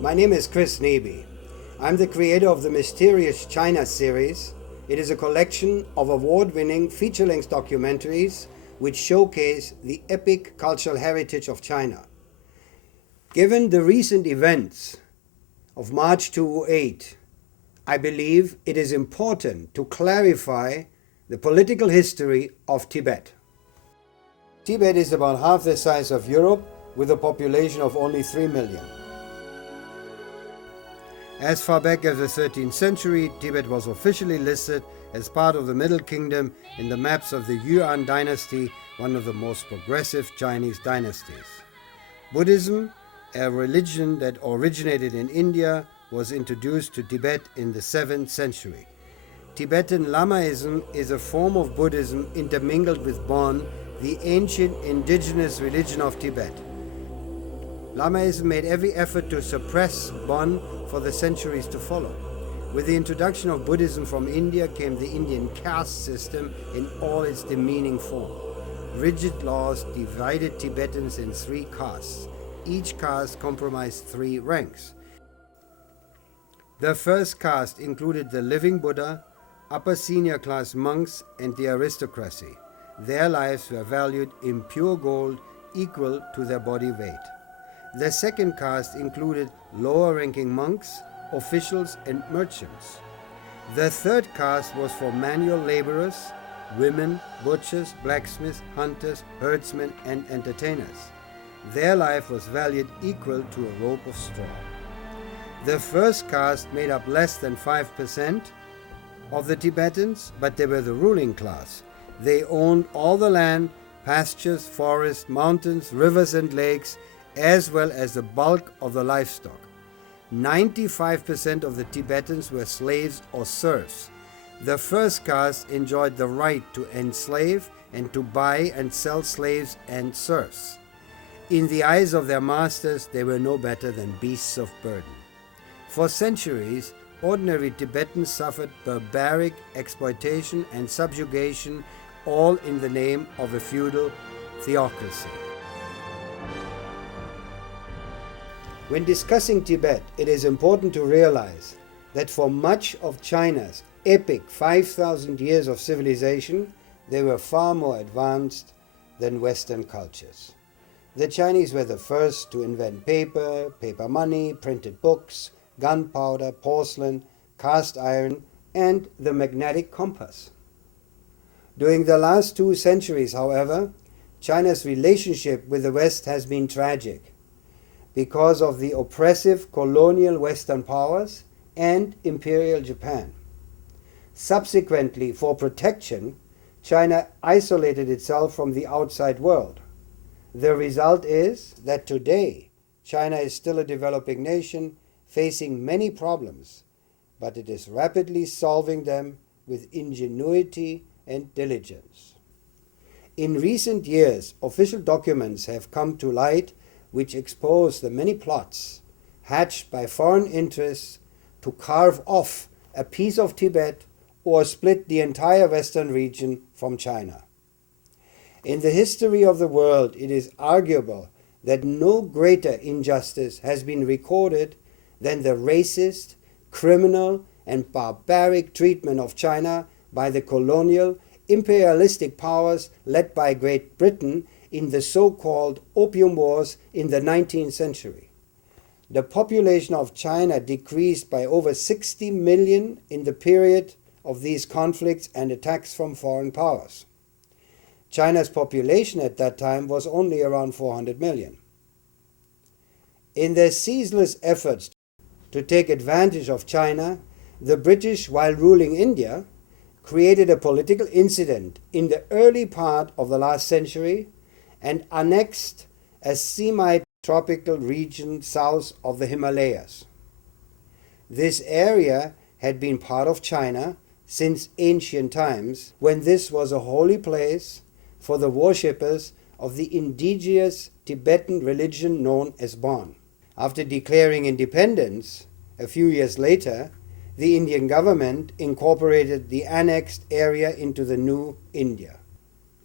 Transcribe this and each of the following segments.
My name is Chris Neby. I'm the creator of the Mysterious China series. It is a collection of award-winning feature-length documentaries which showcase the epic cultural heritage of China. Given the recent events of March 2008, I believe it is important to clarify the political history of Tibet. Tibet is about half the size of Europe with a population of only 3 million. As far back as the 13th century, Tibet was officially listed as part of the Middle Kingdom in the maps of the Yuan dynasty, one of the most progressive Chinese dynasties. Buddhism, a religion that originated in India, was introduced to Tibet in the 7th century. Tibetan Lama Ism is a form of Buddhism intermingled with Bon, the ancient indigenous religion of Tibet. Lamaism made every effort to suppress Bon for the centuries to follow. With the introduction of Buddhism from India came the Indian caste system in all its demeaning form. Rigid laws divided Tibetans in 3 castes. Each caste comprised 3 ranks. The first caste included the living Buddha, upper senior class monks, and the aristocracy. Their lives were valued in pure gold equal to their body weight. The second caste included lower-ranking monks, officials, and merchants. The third caste was for manual laborers, women, butchers, blacksmiths, hunters, herdsmen, and entertainers. Their life was valued equal to a rope of straw. The first caste made up less than 5% of the Tibetans, but they were the ruling class. They owned all the land, pastures, forests, mountains, rivers, and lakes, as well as the bulk of the livestock. 95% of the Tibetans were slaves or serfs. The first caste enjoyed the right to enslave and to buy and sell slaves and serfs. In the eyes of their masters, they were no better than beasts of burden. For centuries, ordinary Tibetans suffered barbaric exploitation and subjugation, all in the name of a feudal theocracy. When discussing Tibet, it is important to realize that for much of China's epic 5,000 years of civilization, they were far more advanced than Western cultures. The Chinese were the first to invent paper, paper money, printed books, gunpowder, porcelain, cast iron, and the magnetic compass. During the last 2 centuries, however, China's relationship with the West has been tragic because of the oppressive colonial Western powers and Imperial Japan. Subsequently, for protection, China isolated itself from the outside world. The result is that today, China is still a developing nation facing many problems, but it is rapidly solving them with ingenuity and diligence. In recent years, official documents have come to light which expose the many plots hatched by foreign interests to carve off a piece of Tibet or split the entire Western region from China. In the history of the world, it is arguable that no greater injustice has been recorded than the racist, criminal, and barbaric treatment of China by the colonial, imperialistic powers led by Great Britain in the so-called Opium Wars in the 19th century. The population of China decreased by over 60 million in the period of these conflicts and attacks from foreign powers. China's population at that time was only around 400 million. In their ceaseless efforts to take advantage of China, the British, while ruling India, created a political incident in the early part of the last century and annexed a semi-tropical region south of the Himalayas. This area had been part of China since ancient times, when this was a holy place for the worshippers of the indigenous Tibetan religion known as Bon. After declaring independence, a few years later, the Indian government incorporated the annexed area into the new India.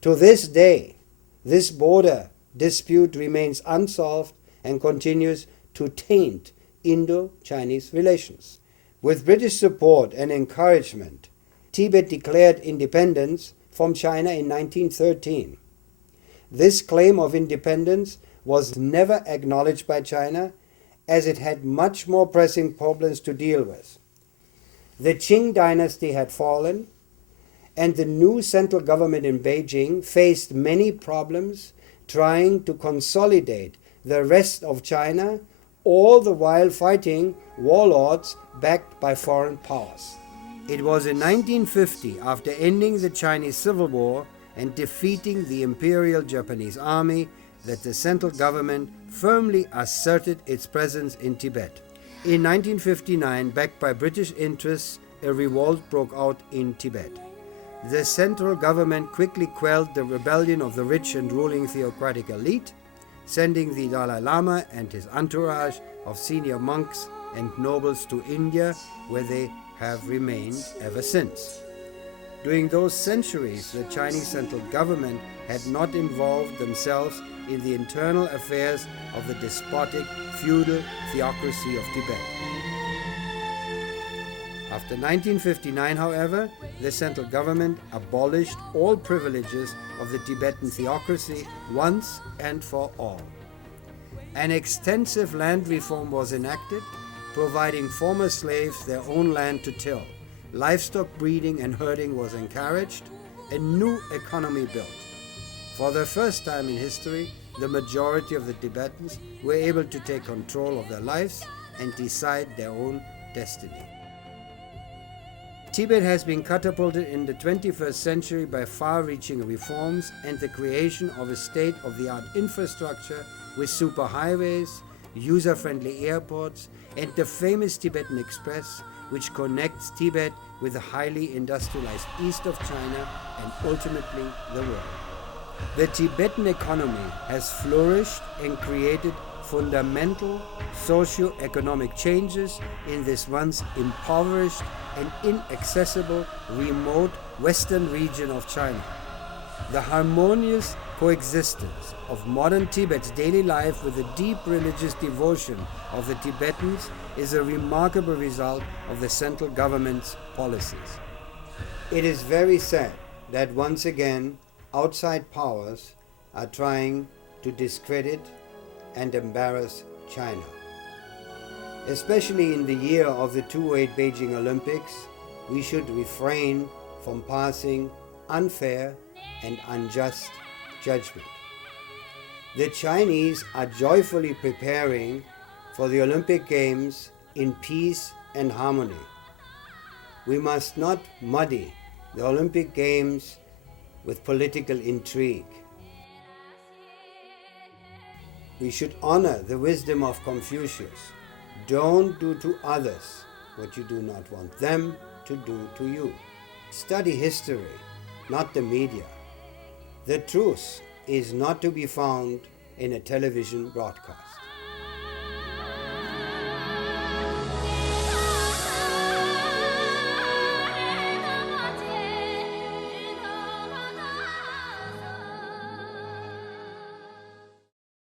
To this day, this border dispute remains unsolved and continues to taint Indo-Chinese relations. With British support and encouragement, Tibet declared independence from China in 1913. This claim of independence was never acknowledged by China, as it had much more pressing problems to deal with. The Qing dynasty had fallen, and the new central government in Beijing faced many problems trying to consolidate the rest of China, all the while fighting warlords backed by foreign powers. It was in 1950, after ending the Chinese Civil War and defeating the Imperial Japanese Army, that the central government firmly asserted its presence in Tibet. In 1959, backed by British interests, a revolt broke out in Tibet. The central government quickly quelled the rebellion of the rich and ruling theocratic elite, sending the Dalai Lama and his entourage of senior monks and nobles to India, where they have remained ever since. During those centuries, the Chinese central government had not involved themselves in the internal affairs of the despotic, feudal theocracy of Tibet. After 1959, however, the central government abolished all privileges of the Tibetan theocracy once and for all. An extensive land reform was enacted, providing former slaves their own land to till. Livestock breeding and herding was encouraged, a new economy built. For the first time in history, the majority of the Tibetans were able to take control of their lives and decide their own destiny. Tibet has been catapulted in the 21st century by far-reaching reforms and the creation of a state-of-the-art infrastructure with superhighways, user-friendly airports, and the famous Tibetan Express, which connects Tibet with the highly industrialized east of China and ultimately the world. The Tibetan economy has flourished and created fundamental socio-economic changes in this once impoverished and inaccessible remote western region of China. The harmonious coexistence of modern Tibet's daily life with the deep religious devotion of the Tibetans is a remarkable result of the central government's policies. It is very sad that once again outside powers are trying to discredit and embarrass China. Especially in the year of the 2008 Beijing Olympics, we should refrain from passing unfair and unjust judgment. The Chinese are joyfully preparing for the Olympic Games in peace and harmony. We must not muddy the Olympic Games with political intrigue. We should honor the wisdom of Confucius. Don't do to others what you do not want them to do to you. Study history, not the media. The truth is not to be found in a television broadcast.